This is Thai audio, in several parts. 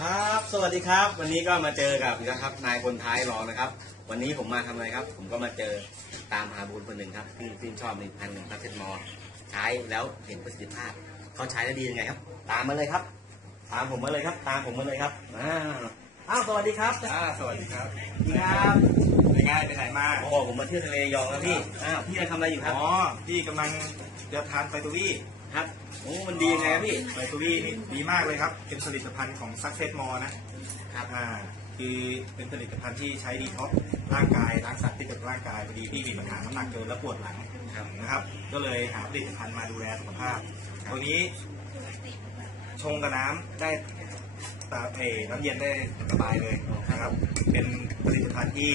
ครับ สวัสดีครับ วันนี้ก็มาเจอกับนะครับนายคนท้ายรองนะครับ วันนี้ผมมาทำอะไรครับ ผมก็มาเจอตามหาบุญคนหนึ่งครับที่ชื่นชอบในพันหนึ่งพันเซนมอร์ใช้แล้วเห็นประสิทธิภาพเขาใช้แล้วดียังไงครับ ตามมาเลยครับ ตามผมมาเลยครับ ตามผมมาเลยครับอ้าวอ้าวสวัสดีครับอ่าสวัสดีครับสวัสดีครับเป็นไงไปไหนมาโอ้โหผมมาเที่ยวทะเลยองครับพี่อ้าวพี่จะทำอะไรอยู่ครับอ๋อพี่กำลังจะทานไฟตูวี่ ครับโอ้มันดียังไงครับพี่ไฟตูวี่นี่ดีมากเลยครับ เป็นผลิตภัณฑ์ของ Success m o r นะครับอ่าคือเป็นผลิตภัณฑ์ที่ใช้ดีท็อกซ์ร่างกายล้างสารพิษจากร่างกายพอดีพี่มีปัญหาน้ำหนักเกินและปวดหลังครับนะครับ ก็เลยหาผลิตภัณฑ์มาดูแลสุขภาพตัวนี้ชงกับน้ำได้ตาเออน้ำเย็นได้สบายเลยนะครับ เป็นผลิตภัณฑ์ที่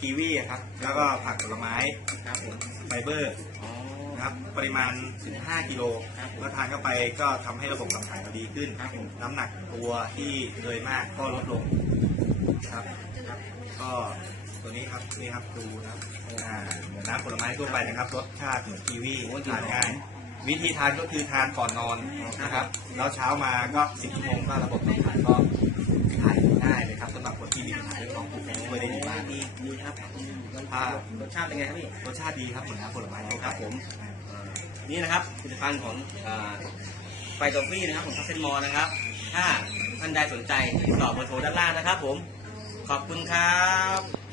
กีวีอะครับ แล้วก็ผักผลไม้ครับผมไฟเบอร์ อ๋อ นะครับ ปริมาณ 15 กิโลครับแล้วทานเข้าไปก็ทำให้ระบบขับถ่ายเราดีขึ้นครับผมน้ำหนักตัวที่เลยมากก็ลดลงครับครับก็ตัวนี้ครับนี่ครับดูนะครับอ่าเหมือนน้ำผลไม้ทั่วไปนะครับรสชาติเหมือนกีวีโอ้จริงทานง่ายวิธีทานก็คือทานก่อนนอนนะครับ แล้วเช้ามาก็10ชั่วโมงก็ระบบขับถ่ายก็ถ่ายง่ายเลยครับสำหรับคนที่มีปัญหาเรื่องท้องผูกช่วยได้ดีมากดีดีครับ อ่ารสชาติเป็นไงครับพี่ รสชาติดีครับเหมือนน้ำผลไม้ทั่วไปครับผม นี่นะครับผลิตภัณฑ์ของไฟโตฟี่นะครับของทักเซนมอนะครับ ถ้าท่านใดสนใจติดต่อเบอร์โทรด้านล่างนะครับผม ขอบคุณครับ